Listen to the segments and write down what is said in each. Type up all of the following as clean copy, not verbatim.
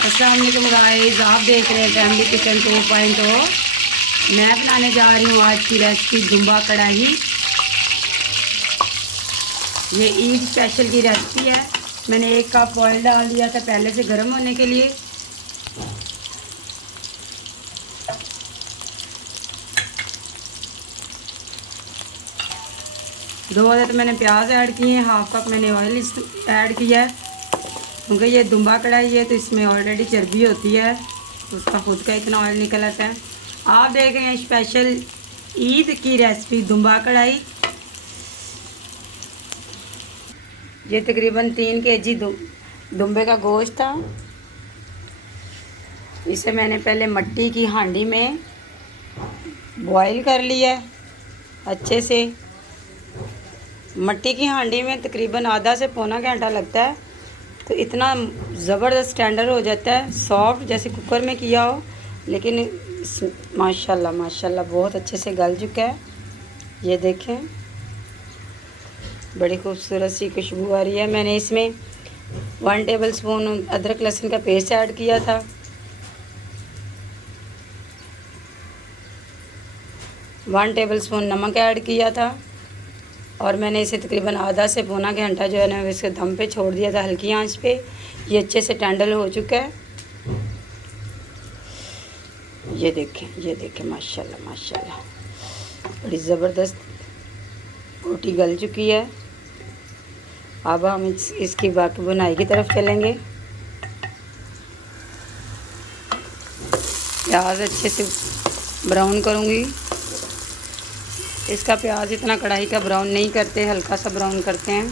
अस्सलाम वालेकुम गाइस, आप देख रहे हैं फैमिली किचन 2.0। मैं बनाने जा रही हूँ आज की रेसिपी दुम्बा कढ़ाई। ये ईद स्पेशल की रेसिपी है। मैंने 1 कप ऑयल डाल दिया था पहले से गर्म होने के लिए। दो अदद मैंने प्याज ऐड किए हैं, 1/2 कप मैंने ऑयल ऐड किया है। क्योंकि ये दुम्बा कढ़ाई है तो इसमें ऑलरेडी चर्बी होती है, उसका खुद का इतना ऑयल निकल आता है। आप देख रहे हैं स्पेशल ईद की रेसिपी दुम्बा कढ़ाई। ये तकरीबन 3 kg दुम्बे का गोश्त था। इसे मैंने पहले मिट्टी की हांडी में बॉईल कर लिया अच्छे से। मिट्टी की हांडी में तकरीबन आधा से पौना घंटा लगता है, तो इतना ज़बरदस्त टेंडर हो जाता है, सॉफ्ट जैसे कुकर में किया हो। लेकिन माशाल्लाह माशाल्लाह बहुत अच्छे से गल चुका है। ये देखें, बड़ी खूबसूरत सी खुशबू आ रही है। मैंने इसमें 1 टेबल स्पून अदरक लहसुन का पेस्ट ऐड किया था। वन टेबल स्पून नमक ऐड किया था और मैंने इसे तकरीबन आधा से पौना घंटा जो है ना इसके दम पे छोड़ दिया था, हल्की आंच पे। ये अच्छे से टेंडर हो चुका है। ये देखें माशाल्लाह माशाल्लाह बड़ी ज़बरदस्त रोटी गल चुकी है। अब हम इसकी बाकी बुनाई की तरफ चलेंगे। प्याज अच्छे से ब्राउन करूँगी। इसका प्याज इतना कढ़ाई का ब्राउन नहीं करते, हल्का सा ब्राउन करते हैं।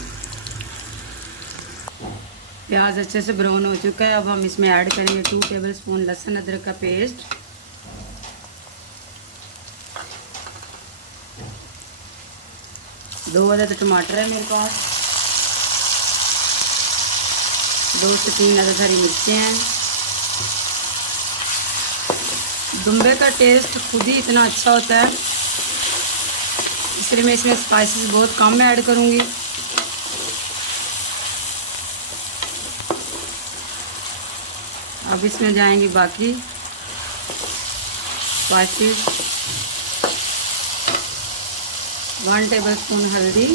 प्याज अच्छे से ब्राउन हो चुका है। अब हम इसमें ऐड करेंगे 2 टेबल स्पून लहसुन अदरक का पेस्ट, 2 अदद टमाटर है मेरे पास, 2 से 3 अदद हरी मिर्चें हैं। दुम्बे का टेस्ट खुद ही इतना अच्छा होता है, इसलिए मैं इसमें स्पाइसेस बहुत कम ऐड करूँगी। अब इसमें जाएंगी बाकी स्पाइसेस। 1 टेबल स्पून हल्दी,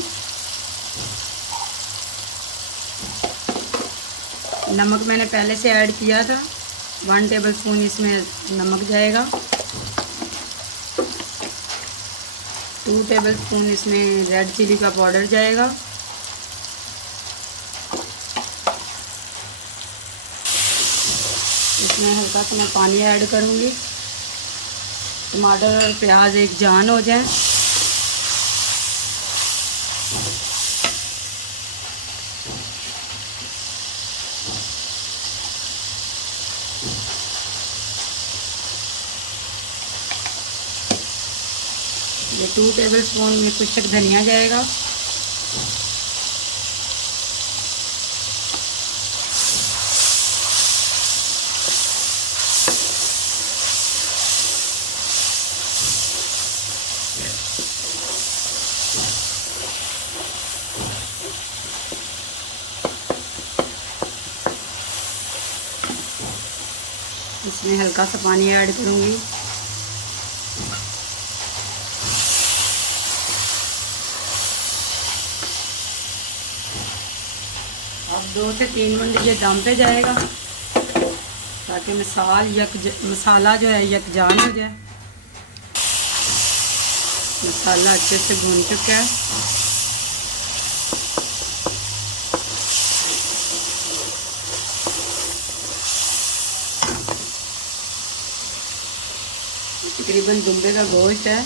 नमक मैंने पहले से ऐड किया था, 1 टेबल स्पून इसमें नमक जाएगा। 2 टेबल स्पून इसमें रेड चिली का पाउडर जाएगा। इसमें हल्का सा मैं पानी ऐड करूँगी, टमाटर और प्याज एक जान हो जाए। ये 2 टेबल स्पून में खुश्क धनिया जाएगा। इसमें हल्का सा पानी ऐड करूँगी। अब 2 से 3 मिनट ये दम पे जाएगा, ताकि मसाला जो है यकजान हो जाए। मसाला अच्छे से भून चुका है। तकरीबन दुम्बे का गोश्त है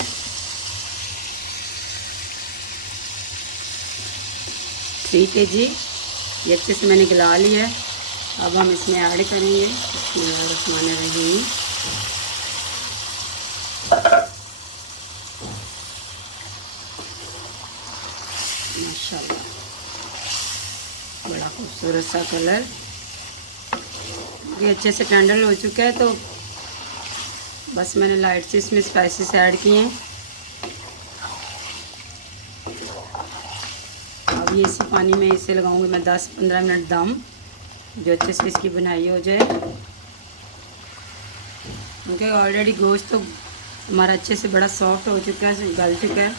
3 kg। ये अच्छे से मैंने गला लिया है। अब हम इसमें ऐड करेंगे बिस्मिल्लाहिर्रहमानिर्रहीम। माशाल्लाह बड़ा खूबसूरत सा कलर। ये अच्छे से टेंडर हो चुका है, तो बस मैंने लाइट से इसमें स्पाइसेस ऐड किए हैं। अब ये इसी पानी में इसे लगाऊंगी मैं 10-15 मिनट दम, जो अच्छे से इसकी बुनाई हो जाए। क्योंकि ऑलरेडी गोश्त तो हमारा अच्छे से बड़ा सॉफ्ट हो चुका है, गल चुका है।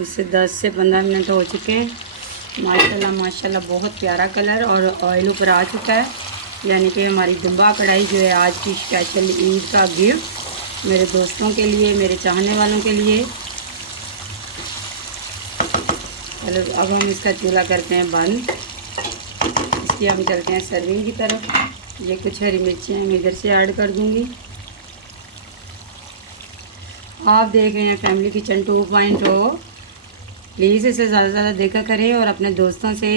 इससे 10 से 15 मिनट हो चुके हैं। माशाल्लाह माशाल्लाह बहुत प्यारा कलर और ऑयल ऊपर आ चुका है। यानी कि हमारी दुम्बा कढ़ाई जो है आज की स्पेशल ईद का गिफ्ट मेरे दोस्तों के लिए, मेरे चाहने वालों के लिए। चलो अब हम इसका चूल्हा करते हैं बंद। इसकी हम चलते हैं सर्विंग की तरफ। ये कुछ हरी मिर्चें मैं इधर से ऐड कर दूंगी। आप देख रहे हैं फैमिली किचन 2.0। प्लीज़ इसे ज़्यादा से ज़्यादा देखा करें और अपने दोस्तों से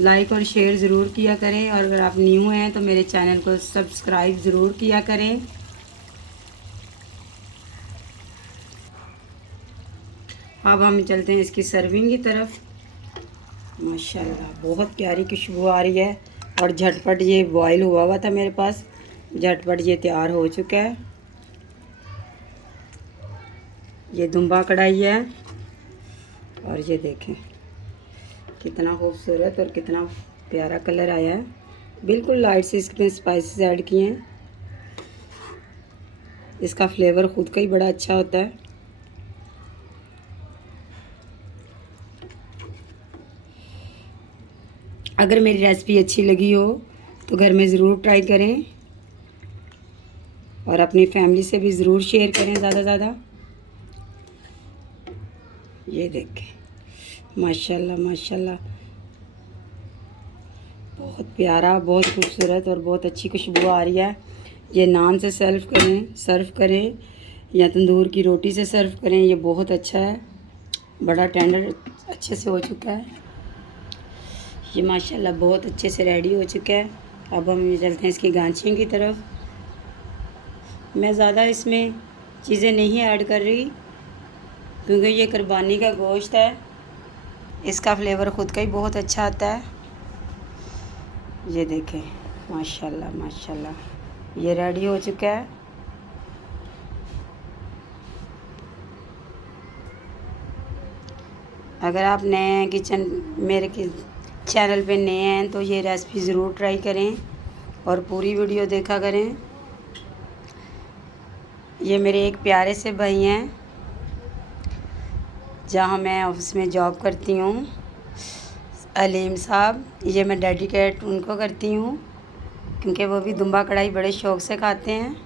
लाइक और शेयर ज़रूर किया करें। और अगर आप न्यू हैं तो मेरे चैनल को सब्सक्राइब ज़रूर किया करें। अब हम चलते हैं इसकी सर्विंग की तरफ। माशाल्लाह बहुत प्यारी खुशबू आ रही है और झटपट ये बॉईल हुआ था मेरे पास, झटपट ये तैयार हो चुका है। ये दुम्बा कढ़ाई है और ये देखें कितना खूबसूरत और कितना प्यारा कलर आया है। बिल्कुल लाइट से इसमें स्पाइसेस ऐड किए हैं। इसका फ्लेवर ख़ुद का ही बड़ा अच्छा होता है। अगर मेरी रेसिपी अच्छी लगी हो तो घर में ज़रूर ट्राई करें और अपनी फैमिली से भी ज़रूर शेयर करें ज़्यादा से ज़्यादा। ये देखें माशाल्लाह माशाल्लाह बहुत प्यारा, बहुत खूबसूरत और बहुत अच्छी खुशबू आ रही है। ये नान से सर्व करें या तंदूर की रोटी से सर्व करें। ये बहुत अच्छा है, बड़ा टेंडर अच्छे से हो चुका है। ये माशाल्लाह बहुत अच्छे से रेडी हो चुका है। अब हम चलते हैं इसकी गांचियों की तरफ। मैं ज़्यादा इसमें चीज़ें नहीं ऐड कर रही क्योंकि ये कुर्बानी का गोश्त है। इसका फ्लेवर ख़ुद का ही बहुत अच्छा आता है। ये देखें माशाल्लाह माशाल्लाह ये रेडी हो चुका है। अगर आप नए हैं मेरे चैनल पे नए हैं तो ये रेसिपी ज़रूर ट्राई करें और पूरी वीडियो देखा करें। ये मेरे एक प्यारे से भाई हैं जहाँ मैं ऑफिस में जॉब करती हूँ, अलीम साहब। ये मैं डेडिकेट उनको करती हूँ क्योंकि वो भी दुम्बा कढ़ाई बड़े शौक़ से खाते हैं।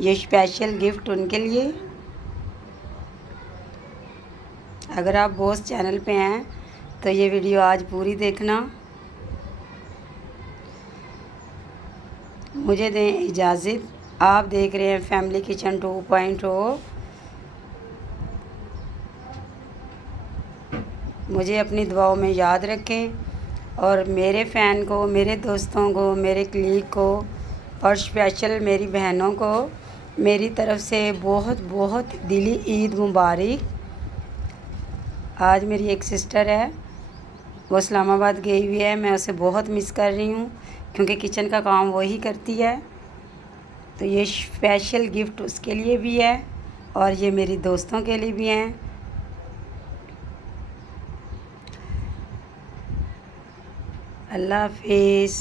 ये स्पेशल गिफ्ट उनके लिए। अगर आप बॉस चैनल पे हैं तो ये वीडियो आज पूरी देखना। मुझे दें इजाज़त। आप देख रहे हैं फैमिली किचन 2.0। मुझे अपनी दुआओं में याद रखें और मेरे फ़ैन को, मेरे दोस्तों को, मेरे कलीग को और स्पेशल मेरी बहनों को मेरी तरफ़ से बहुत बहुत दिली ईद मुबारक। आज मेरी एक सिस्टर है, वो इस्लामाबाद गई हुई है। मैं उसे बहुत मिस कर रही हूँ क्योंकि किचन का काम वही करती है। तो ये स्पेशल गिफ्ट उसके लिए भी है और ये मेरी दोस्तों के लिए भी हैं। अल्लाह हाफिज़।